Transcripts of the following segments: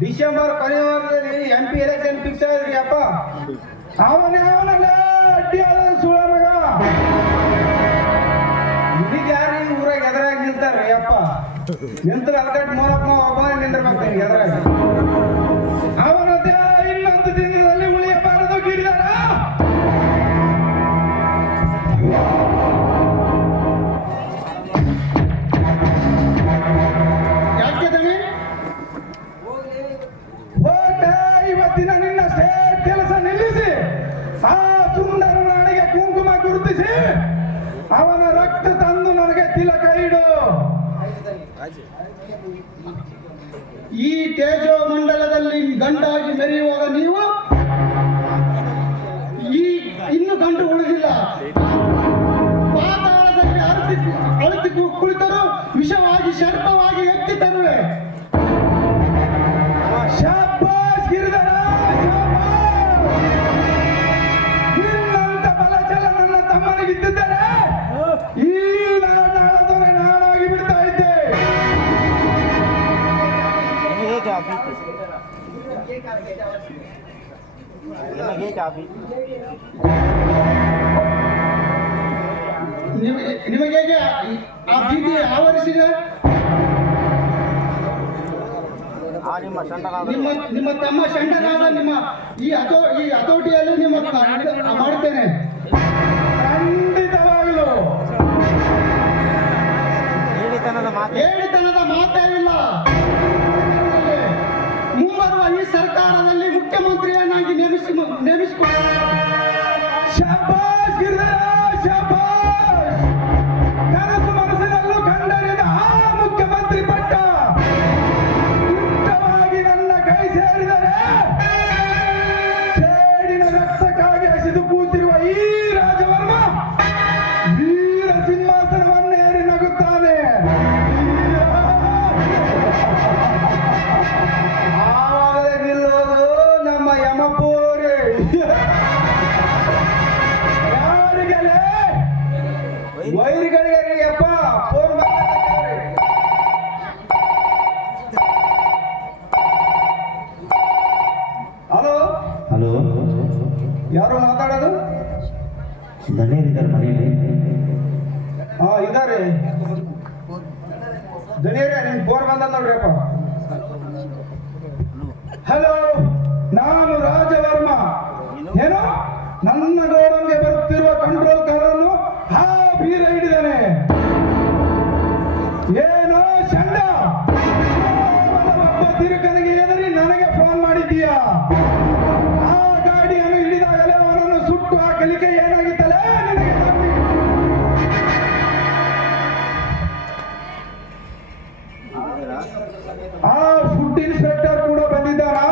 December ಕೊನೆಯ ವಾರದಲ್ಲಿ M P election fix ಆದ್ರಿ ಅಪ್ಪ ಅವನೇ ಅವನಲ್ಲ ಸುಳ ಮಗ. ಈಗ ಯಾರು ಈ ಊರಾಗ ಎದುರಾಗಿ ನಿಲ್ತಾರ್ರಿ ಅಪ್ಪ. ನಿಂತ್ರ ಅಲ್ಕಟ್ ಮೂರಪ್ಪ ಒಬ್ಬ ನಿಂದಿರ್ಬೇಕು ಎದುರಾಗಿ. ಈ ತೇಜೋ ಮಂಡಲದಲ್ಲಿ ಗಂಡಾಗಿ ಮೆರೆಯುವಾಗ ನೀವು ಈ ಇನ್ನು ಗಂಡು ಉಳಿದಿಲ್ಲ. ಪಾತಾಳದಲ್ಲಿ ಅಳತಿ ಅಳತಿ ಕುಳಿತರು, ವಿಷವಾಗಿ ಶರ್ಪವಾಗಿ ಆ ನಿಮ್ಮ ನಿಮ್ಮ ತಮ್ಮ ಶಂಡನಾದ ನಿಮ್ಮ ಈ ಅಥೋ ಈ ಹತೋಟಿಯಲ್ಲಿ ನಿಮ್ಮ ಮಾಡ್ತೇನೆ. ಖಂಡಿತವಾಗಲು. ಹೇಳಿತನದ ಮಾತು ಇಲ್ಲ ಮುಂಬರುವ ಈ ಸರ್ಕಾರದಲ್ಲಿ ಮುಖ್ಯಮಂತ್ರಿಯನ್ನಾಗಿ ನೇಮಿಸಿ ನೇಮಿಸಿಕೊಂಡು ಸೇಡಿನ ರಕ್ತಕ್ಕಾಗಿ ಹಸಿದು ಕೂತಿರುವ ಈ ರಾಜವರ್ಮ ವೀರ ಸಿಂಹಾಸನವನ್ನೇರಿ ನಗುತ್ತಾನೆ. ಆವಾಗಲೇ ನಿಲ್ಲೋದು ನಮ್ಮ ಯಮಪೂರಿ. ದಣಿಯರಿದ್ದಾರೆ ಮನೆಯಲ್ಲಿ. ಹಾ ಇದಾರೆ ದಣಿಯರೇ ನಿಮ್ ಫೋನ್ ಬಂದ ನೋಡ್ರಿ ಅಪ್ಪ. ಹಲೋ ನಾನು ರಾಜವರ್ಮ. ಏನು? ನನ್ನ ಗೋಡನ್ಗೆ ಬರುತ್ತಿರುವ ಕಂಟ್ರೋಲ್ ಕಾರನ್ನು ಹಾ ಬೀರ ಹಿಡಿದಾನೆ. ಏನೋ ಆ ಫುಡ್ ಇನ್ಸ್ಪೆಕ್ಟರ್ ಕೂಡ ಬಂದಿದ್ದಾನಾ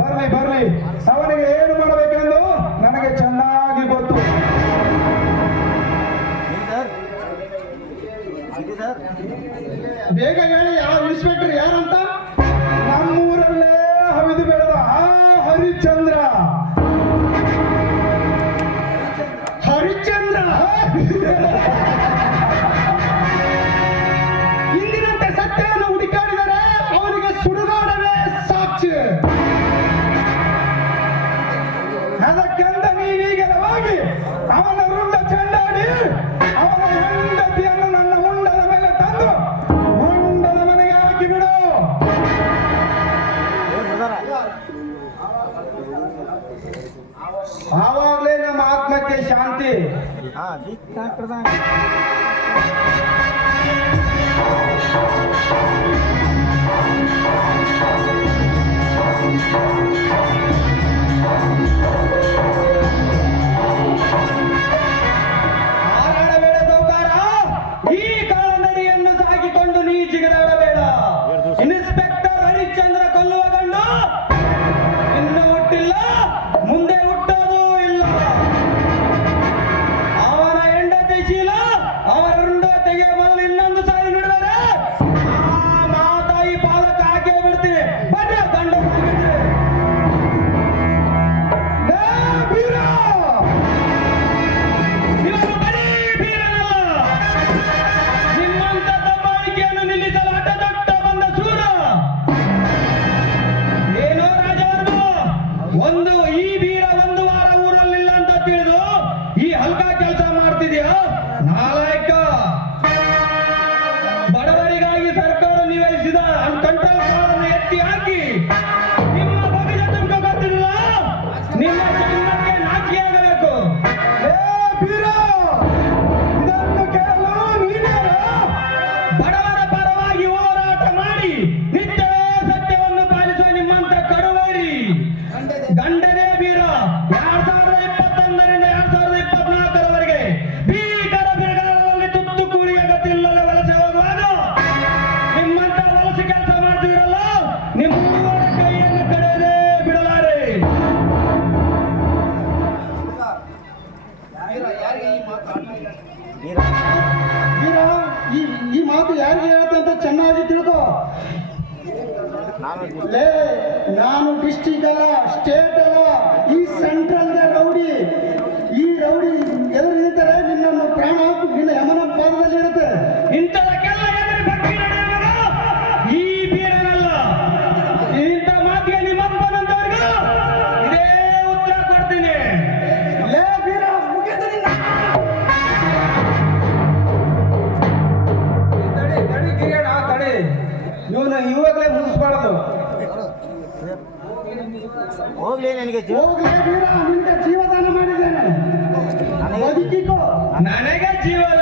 ಬರ್ಲಿ ಬರ್ಲಿ. ಅವನಿಗೆ ಏನು ಮಾಡಬೇಕೆಂದು ನನಗೆ ಚೆನ್ನಾಗಿ ಗೊತ್ತು. ಬೇಗ ಹೇಳಿ. ಅವನ ರುಂಡ ಚೆಂಡಾಡಿ ಅವನ ಹೆಂಡತಿಯನ್ನು ನನ್ನ ಮುಂಡದ ಮೇಲೆ ತಂದು ಮುಂಡದ ಮನೆಗೆ ಹಾಕಿ ಬಿಡು. ಆವಾಗಲೇ ನಮ್ಮ ಆತ್ಮಕ್ಕೆ ಶಾಂತಿ. Thank ದಿಕ್ ಯಾಕೆ ನಿಮ್ಮ ಬಗ್ಗೆ ಗೊತ್ತಿಲ್ಲ ನಿಮ್ಮ ಜನ್ಮಕ್ಕೆ ನಾಚಿಕೆ ಆಗಬೇಕು. ನೀನೇ ಪರವಾಗಿ ಮಾಡಿ ನಿತ್ಯವೇ ಸತ್ಯವನ್ನು ನಿಮ್ಮಂತ ಗಂಡ ವೀರ ಈ ಈ ಮಾತು ಯಾರಿಗೆ ಹೇಳುತ್ತೆ ಅಂತ ಚೆನ್ನಾಗಿ ತಿಳ್ಕೊ. ಲೇ, ನಾನು ಡಿಸ್ಟಿಕ್ ಅಲ್ಲ ಸ್ಟೇಟ್ ಅಲ್ಲ, ಈ ಸೆಂಟ್ರಲ್ ರೌಡಿ. ಈ ರೌಡಿ ಎದುರು ನಿಂತಾರೆ ನಿನ್ನ ಪ್ರಾಣ ನಿನ್ನ ಯಮನ ಪಾದದಲ್ಲಿ ಇರುತ್ತೆ ಇಂಥ ಇವಾಗಲೇ ಮುಗಿಸ್ಬಾರ್ದು. ಹೋಗ್ಲಿ ನಿನಗೆ ಹೋಗ್ಲೇ ವೀರ ನಿನ್ಗೆ ಜೀವದಾನ ಮಾಡಿದ್ದೇನೆ. ನನಗೆ ಬದುಕಿಕೋ. ನನಗೆ ಜೀವದಾನ